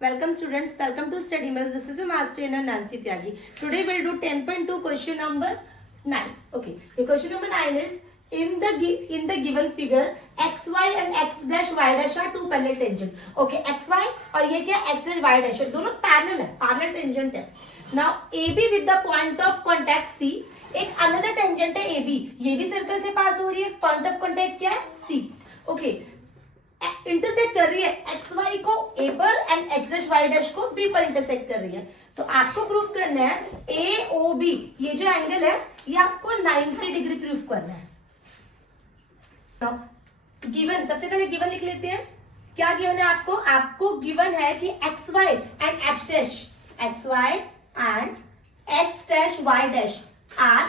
Welcome students, welcome to Study Mills. This is your master trainer Nancy Tyagi. Today we'll do 10.2 question number 9. Okay, the question number 9 is in the given figure xy and x dash y dash are two parallel tangent. Okay, xy और ये क्या x dash y dash है, दोनों parallel है, parallel tangent है. Now AB with the point of contact C, एक another tangent है AB, ये भी सर्कल से पास हो रही है, point of contact क्या है C. Okay, इंटरसेक्ट कर रही है एक्स वाई को ए पर and X dash Y dash को बी पर इंटरसेक्ट कर रही है. तो आपको प्रूफ करना है ए ओ बी, ये जो एंगल है ये आपको 90 डिग्री प्रूफ करना है. गिवन, सबसे पहले गिवन लिख लेते हैं. क्या गिवन है आपको? आपको गिवन है कि X Y and X dash Y dash are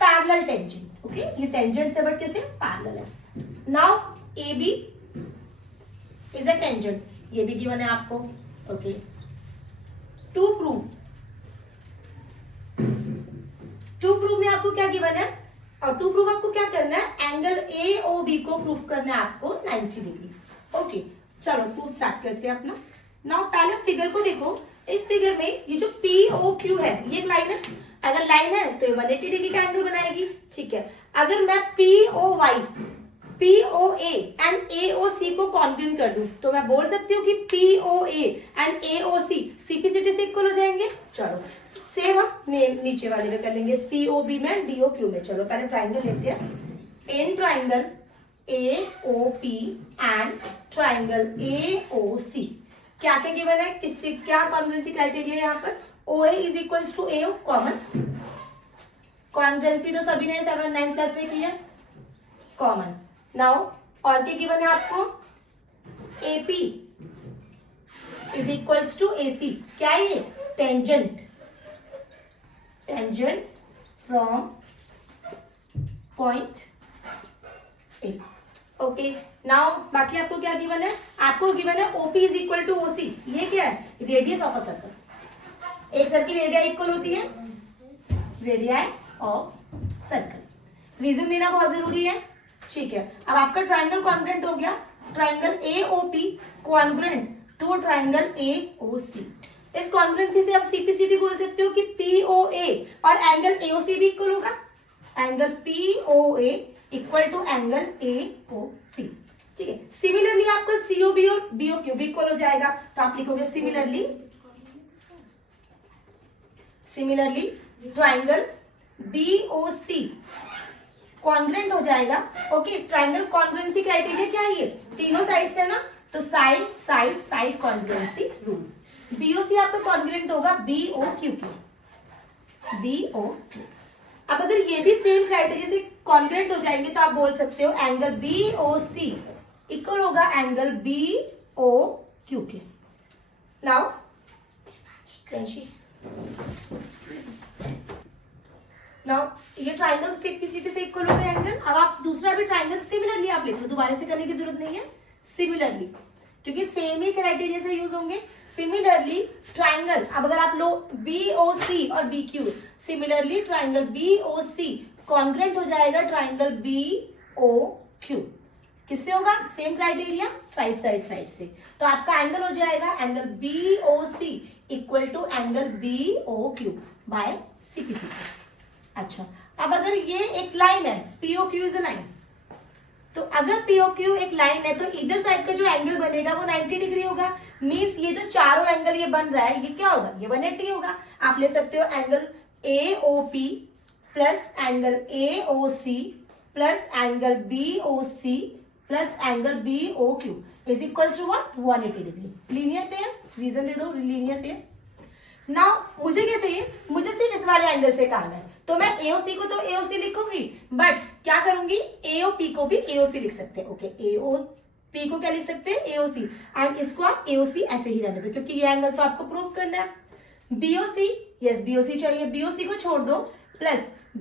parallel tangent. Okay, ये टेंजेंट से बट कैसे पैरेलल है. Now A B is a tangent, ये भी गिवन है आपको. ओके, टू प्रूव में आपको क्या गिवन है, और टू प्रूव आपको क्या करना है, एंगल ए ओ बी को प्रूफ करना है आपको 90 डिग्री. ओके, चलो प्रूफ स्टार्ट करते हैं अपना. नाउ पहले फिगर को देखो. इस फिगर में ये जो पी ओ क्यू है ये एक लाइन है. अगर लाइन है तो ये 180 डिग्री का एंगल बनाएगी. ठीक है, अगर मैं P O Y POA and AOC को कॉन्ग्रुएंट कर दूं तो मैं बोल सकती हूँ कि POA एंड AOC CPCT से इक्वल हो जाएंगे. चलो सेम हम नीचे वाले में कर लेंगे, COB में DOQ में. चलो पहले ट्राइंगल लेते हैं. In triangle AOP and triangle AOC क्या क्या गिवन है, किस चीज क्या कॉन्ग्रुएंसी क्राइटेरिया है यहाँ पर. OA is equals to AO common. Congruency तो सभी ने 7th-9th क्लास में की है, कॉमन. नाउ और क्या गिवन है आपको, AP is equals to AC. क्या है ये? Tangents from point A. Okay, now बाकी आपको क्या गिवन है, आपको गिवन है OP is equal to OC. ये क्या है? Radius of a circle. एक सर्कल की रेडिया इक्वल होती है रेडियाई ऑफ सर्कल. रीजन देना बहुत जरूरी है. ठीक है, अब आपका ट्राइंगल कॉन्ग्रुएंट हो गया. Triangle AOP congruent to triangle AOC. इस कॉन्ग्रुएंसी से आप CPCT बोल सकते हो कि POA और एंगल AOC भी इक्वल होगा. Angle POA equal to angle AOC. ठीक है, सिमिलरली आपका COB और BOQ भी इक्वल हो जाएगा. तो आप लिखोगे सिमिलरली ट्राइंगल BOC कॉन्ग्रुएंट हो जाएगा. ओके, ट्राइंगल कॉन्ग्रुएंसी क्राइटेरिया क्या है, ये तीनों साइड से ना, तो साइड कॉन्ग्रुएंसी रूल. BOC आपका कॉन्ग्रुएंट होगा BOQ के. अब अगर ये भी सेम क्राइटेरिया से कॉन्ग्रुएंट हो जाएंगे तो आप बोल सकते हो एंगल BOC इक्वल होगा एंगल BOQ के. नाउ ये ट्राइंगल CPCT से इक्वल हो गया एंगल. अब आप दूसरा भी ट्राइंगल सिमिलरली आप लिखो, दोबारा से करने की जरूरत नहीं है. सिमिलरली, क्योंकि सेम ही क्राइटेरिया से यूज होंगे. सिमिलरली ट्राइंगल, अब अगर आप लो BOC और BQ, similarly triangle BOC congruent हो जाएगा ट्राइंगल BOQ. किससे होगा? सेम क्राइटेरिया, साइड से. तो आपका एंगल हो जाएगा angle BOC equal to angle BOQ by CPCT. अच्छा, अब अगर ये एक लाइन है, POQ इज अ लाइन, तो अगर POQ एक लाइन है तो इधर साइड का जो एंगल बनेगा वो 90 डिग्री होगा. मींस ये जो चारों एंगल ये बन रहा है ये क्या होगा, ये 180 होगा. आप ले सकते हो angle AOP plus angle AOC plus angle BOC plus angle BOQ is equals to what, 180 डिग्री. लीनियर पेयर, रीजन दे दो, लीनियर पेयर. नाउ मुझे क्या चाहिए, मुझे सिर्फ इस वाले एंगल से काम है, तो मैं AOC को तो AOC लिखूंगी, बट क्या करूंगी, AOP को भी AOC लिख सकते हैं. ओके, AOP को क्या लिख सकते हैं, AOC, एंड इसको आप AOC ऐसे ही रहने दो क्योंकि ये एंगल तो आपको प्रूव करना है. BOC, यस BOC चाहिए, BOC को छोड़ दो, प्लस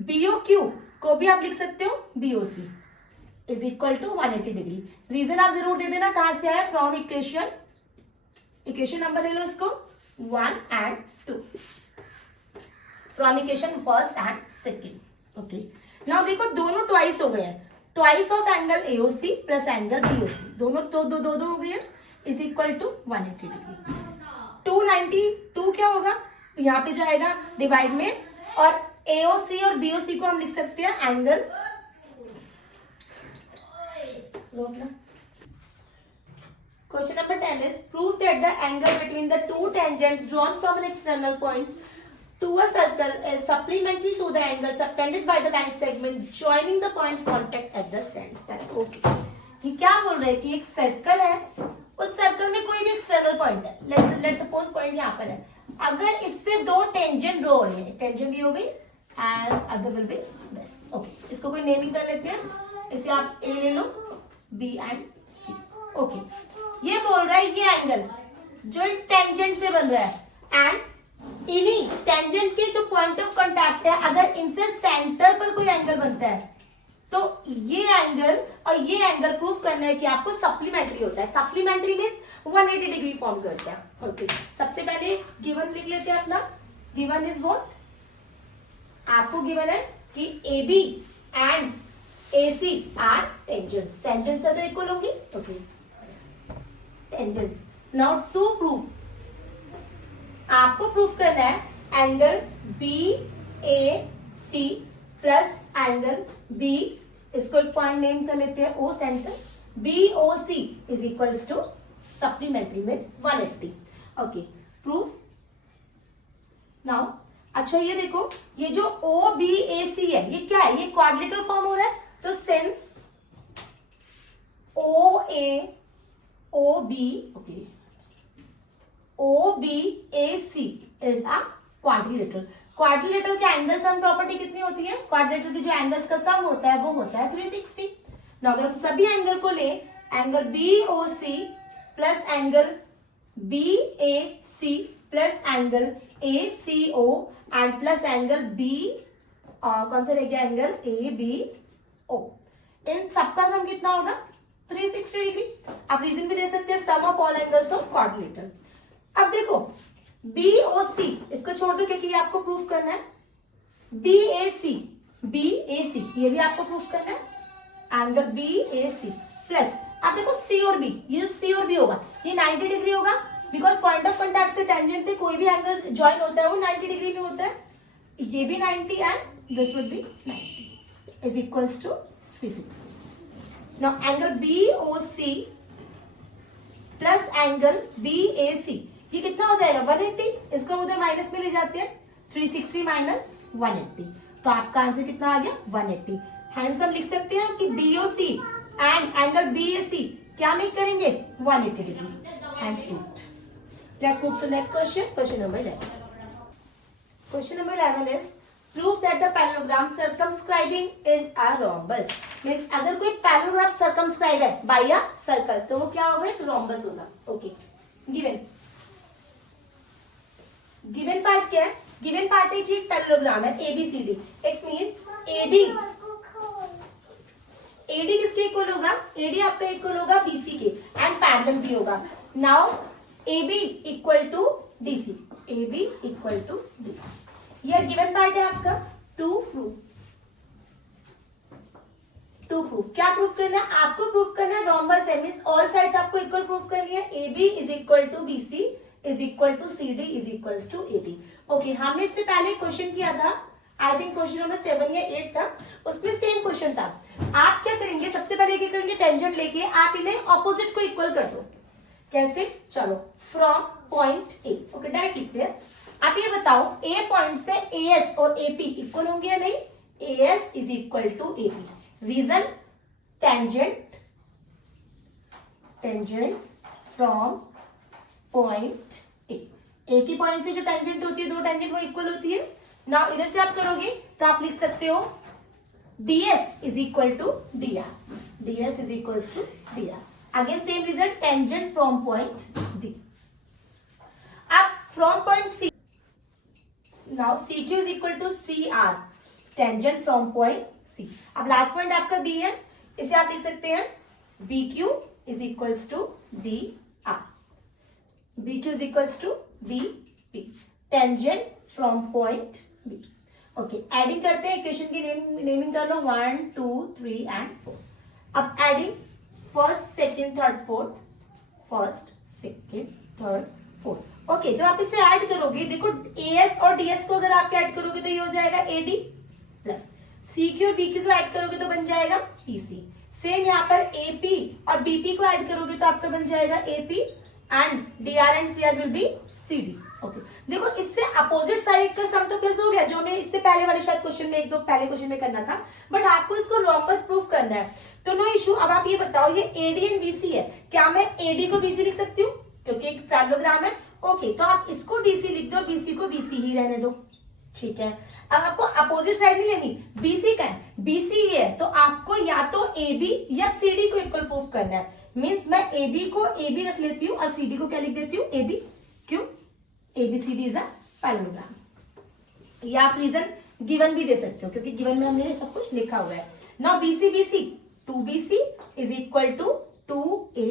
BOQ को भी आप लिख सकते हो BOC is equal to 180 degree. Reason आप जरूर दे देना कहां से आया, फ्रॉम इक्वेशन नंबर ले लो इसको 1 and 2 from equation first and second. Okay, now देखो दोनों ट्वाइस हो गए हैं. Twice of angle AOC plus angle BOC, दोनों दो हो गए, इज इक्वल टू 180 डिग्री. 292 क्या होगा, यहाँ पे जाएगा डिवाइड में, और AOC और BOC को हम लिख सकते हैं एंगल, रोकना। Question number 10 is prove that the angle between the two tangents drawn from an external points to a circle is supplementary to the angle subtended by the line segment joining the point contact at the center. Okay. ये क्या बोल रहे हैं कि एक circle है, उस circle में कोई भी एक्सटर्नल पॉइंट है, लेट सपोज पॉइंट यहाँ पर है, अगर इससे दो टेंजेंट ड्रॉ हो रहे हैं, टेंजेंट ये हो गई and other will be this. Okay, इसको कोई नेमिंग कर लेते हैं, इसे आप A ले लो, B एंड C। ओके, ये बोल रहा है ये एंगल जो टेंजेंट से बन रहा है एंड इन्हीं टेंजेंट के जो पॉइंट ऑफ कांटेक्ट है, अगर इनसे सेंटर पर कोई एंगल बनता है तो ये एंगल और ये एंगल प्रूव करना है कि आपको सप्लीमेंट्री होता है। सप्लीमेंट्री मींस 180 डिग्री फॉर्म करता है। ओके, सबसे पहले गिवन लिख लेते हैं अपना। गिवन इज व्हाट, आपको गिवन है कि AB and AC are tangents, tangents है तो इक्वल होंगी। Okay, tangents. Now to prove, आपको प्रूव करना है angle BAC plus angle B, इसको एक पॉइंट नेम कर लेते हैं O centre, BOC is equals to supplementary means 180। Okay, proof. Now अच्छा ये देखो, ये जो OBAC है ये क्या है, ये क्वाड्रिलेटरल फॉर्म हो रहा है, तो since OB is a quadrilateral. Quadrilateral के एंगल सम प्रॉपर्टी कितनी होती है, क्वाड्रिलेटरल के जो एंगल्स का सम होता है वो होता है 360। ना अगर हम सभी एंगल को ले, angle BOC plus angle BAC plus angle ACO and plus angle कौन सा रह गया, एंगल ABO, इन सबका सम कितना होगा 360 डिग्री। आप रीजन भी दे सकते हैं, sum of all angles of quadrilateral. अब देखो BOC इसको छोड़ दो क्योंकि ये आपको प्रूफ करना है, BAC ये भी आपको प्रूफ करना है, एंगल BAC प्लस आप देखो C और B, ये जो C और B होगा ये 90 डिग्री होगा, बिकॉज पॉइंट ऑफ कांटेक्ट से टेंजेंट से कोई भी एंगल ज्वाइन होता है वो 90 डिग्री में होता है, ये भी 90 and this would be 90 is equals to 360। Now angle BOC plus angle BAC ये कितना हो जाएगा 180, इसको उधर माइनस में ले जाते हैं, 360 माइनस 180, तो आपका आंसर कितना आ गया 180। हैंस हम लिख सकते हैं कि BOC एंड एंगल BAC क्या मेक करेंगे 180 degree. Hence proved. Let's move to next question, question number 11। Question number 11 is prove that the parallelogram circumscribing is a rhombus. Means अगर कोई पैरेललोग्राम सर्कमस्क्राइब है बाय अ सर्कल तो वो क्या होगा, एक रोम्बस होगा। ओके, गिवन पार्ट क्या है, गिवन पार्ट है कि एक पैरेललोग्राम है ABCD, इट मींस AD किसके इक्वल होगा, AD आपका इक्वल होगा BC के एंड पैरेलल भी होगा। Now AB equal to DC, AB equal to DC, यह गिवन पार्ट है आपका। टू प्रूफ क्या प्रूफ करना है, आपको प्रूफ करना है रोम्बस है, मींस ऑल साइड्स आपको इक्वल प्रूफ करनी है, AB is equal to BC is equal to CD is equal to AD। Okay, हमने इससे पहले क्वेश्चन किया था, आई थिंक क्वेश्चन नंबर 7 या 8 था, उसमें सेम क्वेश्चन था। आप क्या करेंगे, सबसे पहले क्या करेंगे, टेंजेंट लेके आप इन्हें ऑपोजिट को इक्वल कर दो। कैसे, चलो from point A। Okay, direct लिखते हैं। आप ये बताओ A पॉइंट से AS और AP इक्वल होंगे या नहीं, AS is equal to AP। Reason, tangents from point A, एक ही पॉइंट से जो टेंजेंट होती है, दो टेंजेंट वो इक्वल होती है ना। इधर से आप करोगे तो आप लिख सकते हो DS is equal to DR, DS is equal to DR। Again same result, tangent from point D। अब from point C, now CQ is equal to CR, tangent from point C। अब लास्ट पॉइंट आपका B है, इसे आप लिख सकते हैं BQ is equal to DR, BQ is equals to BP, tangent from point B। Okay, adding करते हैं, इक्वेशन की नेमिंग कर लो 1 2 3 एंड 4। अब adding first second third fourth, first second third fourth. Okay, okay, जब आप इसे ऐड करोगे, देखो एएस और डीएस को अगर आप ऐड करोगे तो ये हो जाएगा एडी, प्लस सीक्यू और बीक्यू को ऐड करोगे तो बन जाएगा पीसी। सेम यहाँ पर एपी और बीपी को ऐड करोगे तो आपका बन जाएगा AP, and D R and CR will be CD. Okay, देखो इससे अपोजिट साइड का सम तो प्लस हो गया, जो हमें इससे पहले वाले शायद क्वेश्चन में, एक दो पहले क्वेश्चन में करना था, बट आपको इसको रोम्बस प्रूफ करना है तो नो इशू। अब आप ये बताओ, ये एडी एंड बीसी है, क्या मैं एडी को बीसी लिख सकती हूँ क्योंकि एक पैरेललोग्राम है? ओके, तो आप इसको बीसी लिख दो, बीसी को बीसी ही रहने दो, ठीक है। अब आपको अपोजिट साइड नहीं लेनी, बीसी का है, बीसी है तो आपको या तो एबी या सीडी को इक्वल प्रूफ करना है। मींस मैं एबी को एबी रख लेती हूँ और सीडी को क्या लिख देती हूँ, एबी। क्यों? ABCD is a parallelogram. या आप रीजन गिवन भी दे सकते हो क्योंकि गिवन में हमने सब कुछ लिखा हुआ है। Now BC BC, 2BC is equal to 2AB,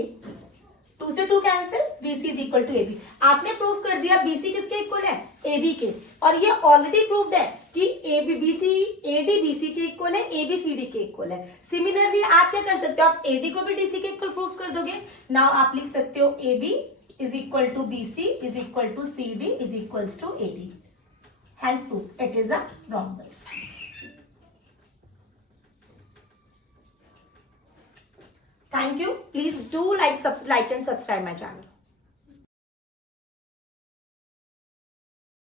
2 से 2 cancel, BC is equal to AB। आपने प्रूफ कर दिया BC किसके इक्वल है, AB के, और ये ऑलरेडी प्रूव्ड है कि BC AD BC के इक्वल है, AB CD के इक्वल है। सिमिलरली आप क्या कर सकते हो, आप AD को भी DC के इक्वल प्रूफ कर दोगे। नाउ आप लिख सकते हो AB is equal to BC is equal to CD is equals to AD. Hence proof, it is a rhombus. Thank you. Please do like and subscribe my channel.